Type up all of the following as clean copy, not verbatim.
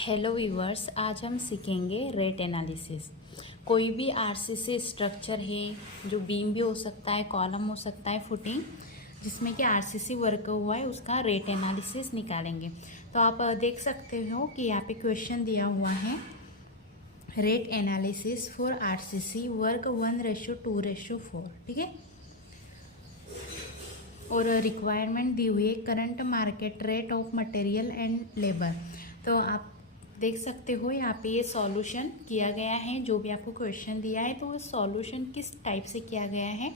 Hello viewers, आज हम सीखेंगे रेट एनालिसिस। कोई भी आरसीसी स्ट्रक्चर है जो बीम भी हो सकता है, कॉलम हो सकता है, फुटिंग जिसमें कि आरसीसी वर्क हुआ है उसका रेट एनालिसिस निकालेंगे। तो आप देख सकते हो कि यहाँ पे क्वेश्चन दिया हुआ है, rate analysis for RCC work 1:2:4। ठीक है, और रिक्वायरमेंट दी हुई है current market rate of material and labour. तो आप देख सकते हो यहाँ पे ये सॉल्यूशन किया गया है। जो भी आपको क्वेश्चन दिया है तो वो सॉल्यूशन किस टाइप से किया गया है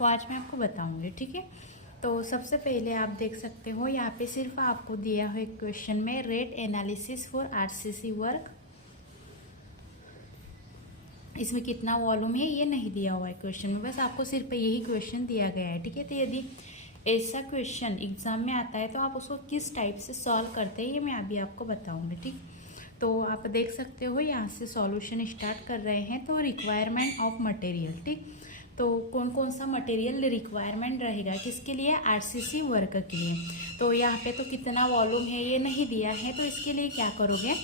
वो आज मैं आपको बताऊंगी। ठीक है, तो सबसे पहले आप देख सकते हो यहाँ पे सिर्फ आपको दिया है क्वेश्चन में rate analysis for RCC work. इसमें कितना वॉल्यूम है ये नहीं दिया हुआ है क्वेश्चन में, बस आपको सिर्फ यही क्वेश्चन दिया गया है। ठीक है, तो यदि ऐसा क्वेश्चन एग्जाम में आता है तो आप उसको किस टाइप से सॉल्व करते हैं ये मैं अभी आपको बताऊंगी। ठीक, तो आप देख सकते हो यहाँ से सॉल्यूशन स्टार्ट कर रहे हैं। तो रिक्वायरमेंट ऑफ मटेरियल, ठीक, तो कौन कौन सा मटेरियल रिक्वायरमेंट रहेगा किसके लिए, आरसीसी वर्क के लिए। तो यहाँ पे तो कितना वॉल्यूम है ये नहीं दिया है, तो इसके लिए क्या करोगे,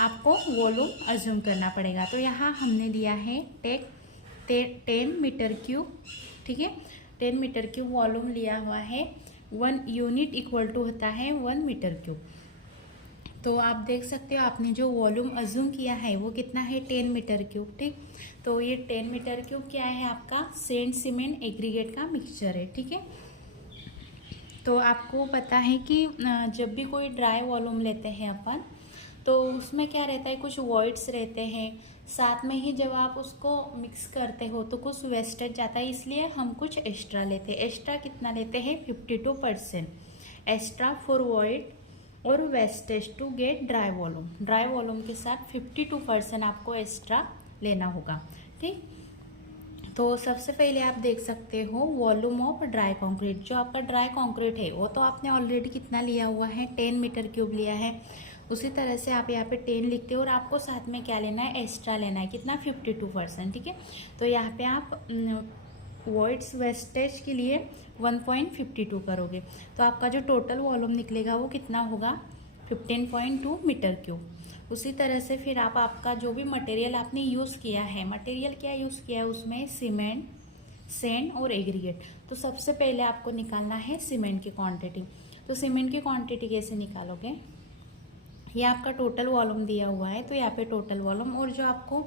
आपको वॉल्यूम अज्यूम करना पड़ेगा। तो यहाँ हमने दिया है 10 मीटर क्यूब। ठीक है, 10 मीटर क्यूब वॉल्यूम लिया हुआ है। 1 यूनिट इक्वल टू होता है 1 मीटर क्यूब। तो आप देख सकते हो आपने जो वॉल्यूम अज्यूम किया है वो कितना है, 10 मीटर क्यूब। ठीक, तो ये 10 मीटर क्यूब क्या है, आपका सैंड सीमेंट एग्रीगेट का मिक्सचर है। ठीक है, तो आपको पता है कि जब भी कोई ड्राई वॉल्यूम लेते हैं अपन तो उसमें क्या रहता है, कुछ वॉइड्स रहते हैं, साथ में ही जब आप उसको मिक्स करते हो तो कुछ वेस्टेज जाता है, इसलिए हम कुछ एक्स्ट्रा लेते हैं। एक्स्ट्रा कितना लेते हैं, 52% एक्स्ट्रा फॉर वॉइड और wastage to get dry volume. Dry volume के साथ 52% आपको एक्स्ट्रा लेना होगा। ठीक, तो सबसे पहले आप देख सकते हो वॉल्यूम ऑफ ड्राई कंक्रीट। जो आपका ड्राई कंक्रीट है वो तो आपने ऑलरेडी कितना लिया हुआ है, 10 मीटर क्यूब लिया है। उसी तरह से आप यहाँ पे 10 लिखते हो और आपको साथ में क्या लेना है, एक्स्ट्रा लेना है, कितना, 52%। ठीक है, तो यहाँ पे आप वॉइड्स वेस्टेज के लिए 1.52 करोगे तो आपका जो टोटल वॉल्यूम निकलेगा वो कितना होगा, 15.2 मीटर क्यूब। उसी तरह से फिर आप आपका जो भी मटेरियल आपने यूज़ किया है, मटेरियल क्या यूज़ किया है उसमें, सीमेंट, सैंड और एग्रीगेट। तो सबसे पहले आपको निकालना है सीमेंट की क्वांटिटी। तो सीमेंट की क्वांटिटी कैसे निकालोगे, ये आपका टोटल वॉल्यूम दिया हुआ है तो यहाँ पे टोटल वॉल्यूम और जो आपको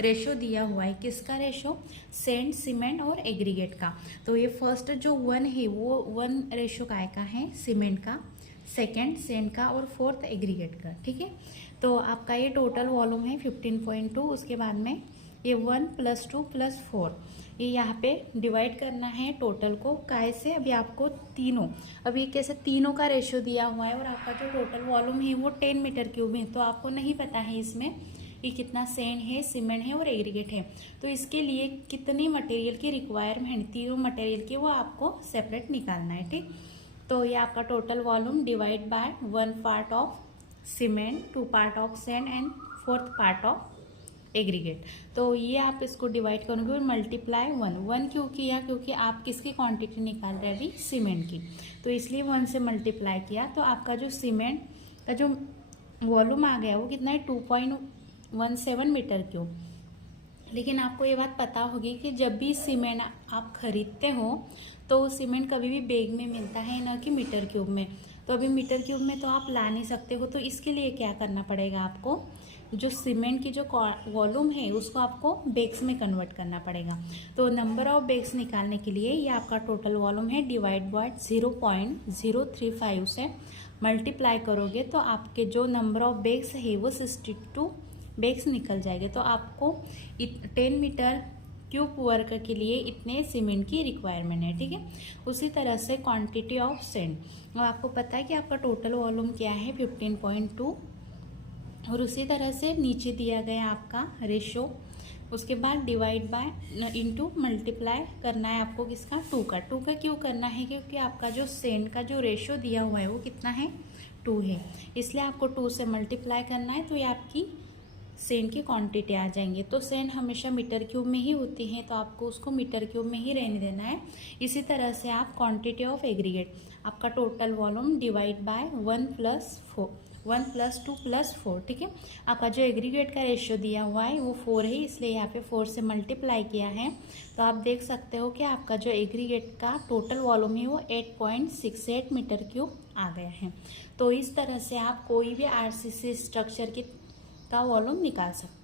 रेशो दिया हुआ है, किसका रेशो, सैंड सीमेंट और एग्रीगेट का। तो ये फर्स्ट जो 1 है वो 1 रेशो काय का है, सीमेंट का, सेकंड सैंड का और फोर्थ एग्रीगेट का। ठीक है, तो आपका ये टोटल वॉल्यूम है 15.2। उसके बाद में ये 1 + 2 + 4 ये यहाँ पे डिवाइड करना है टोटल को, काय से, अभी आपको तीनों, अभी कैसे तीनों का रेशियो दिया हुआ है और आपका जो टोटल वॉल्यूम है वो 10 मीटर क्यूब है। तो आपको नहीं पता है इसमें कि कितना सैंड है, सीमेंट है और एग्रीगेट है। तो इसके लिए कितनी मटेरियल की रिक्वायरमेंट, तीनों मटेरियल की, वो आपको सेपरेट निकालना है। ठीक, तो ये आपका total volume divide by 1 part of cement, 2 part of sand and 4th part of aggregate. तो ये आप इसको डिवाइड करोगे और मल्टीप्लाई 1 क्यों किया, क्योंकि आप किसकी क्वांटिटी निकाल रहे हैं अभी, सीमेंट की, तो इसलिए 1 से मल्टीप्लाई किया। तो आपका जो सीमेंट का जो वॉल्यूम आ गया वो कितना है, 2.17 मीटर क्यूब। लेकिन आपको ये बात पता होगी कि जब भी सीमेंट आप खरीदते हो तो सीमेंट कभी भी बैग में मिलता है, ना कि मीटर क्यूब में। तो अभी मीटर क्यूब में तो आप ला नहीं सकते हो, तो इसके लिए क्या करना पड़ेगा, आपको जो सीमेंट की जो वॉल्यूम है उसको आपको बैग्स में कन्वर्ट करना पड़ेगा। तो नंबर ऑफ बैग्स निकालने के लिए ये आपका टोटल वॉल्यूम है, डिवाइड बाय 0.035 से मल्टीप्लाई करोगे तो आपके जो नंबर ऑफ बैग्स है वो 62 बैग्स निकल जाएंगे। तो आपको 10 मीटर क्यूब वर्क के लिए इतने सीमेंट की रिक्वायरमेंट है। ठीक है, उसी तरह से क्वांटिटी ऑफ सैंड, अब आपको पता है कि आपका टोटल वॉल्यूम क्या है, 15.2, और उसी तरह से नीचे दिया गया आपका रेशो। उसके बाद डिवाइड बाय इनटू मल्टीप्लाई करना है आपको किसका, 2 का। 2 का क्यों करना है, क्योंकि आपका जो सैंड का जो रेशो दिया हुआ है वो कितना है, 2 है, इसलिए आपको 2 से मल्टीप्लाई करना है। तो ये आपकी सैंड की क्वांटिटी आ जाएंगे। तो सैंड हमेशा मीटर क्यूब में ही होती है तो आपको उसको मीटर क्यूब में ही रहने देना है। इसी तरह से आप क्वांटिटी ऑफ एग्रीगेट, आपका टोटल वॉल्यूम डिवाइड बाय 1 + 1 + 2 + 4, ठीक है। आपका जो एग्रीगेट का रेशियो दिया हुआ है वो 4 है, इसलिए यहाँ पे 4 से मल्टीप्लाई किया है। तो आप देख सकते हो कि आपका जो एग्रीगेट का टोटल वॉल्यूम है वो 8.68 मीटर क्यूब आ गया है। तो इस तरह से आप कोई भी आरसीसी स्ट्रक्चर का वॉल्यूम निकाल सकते हो।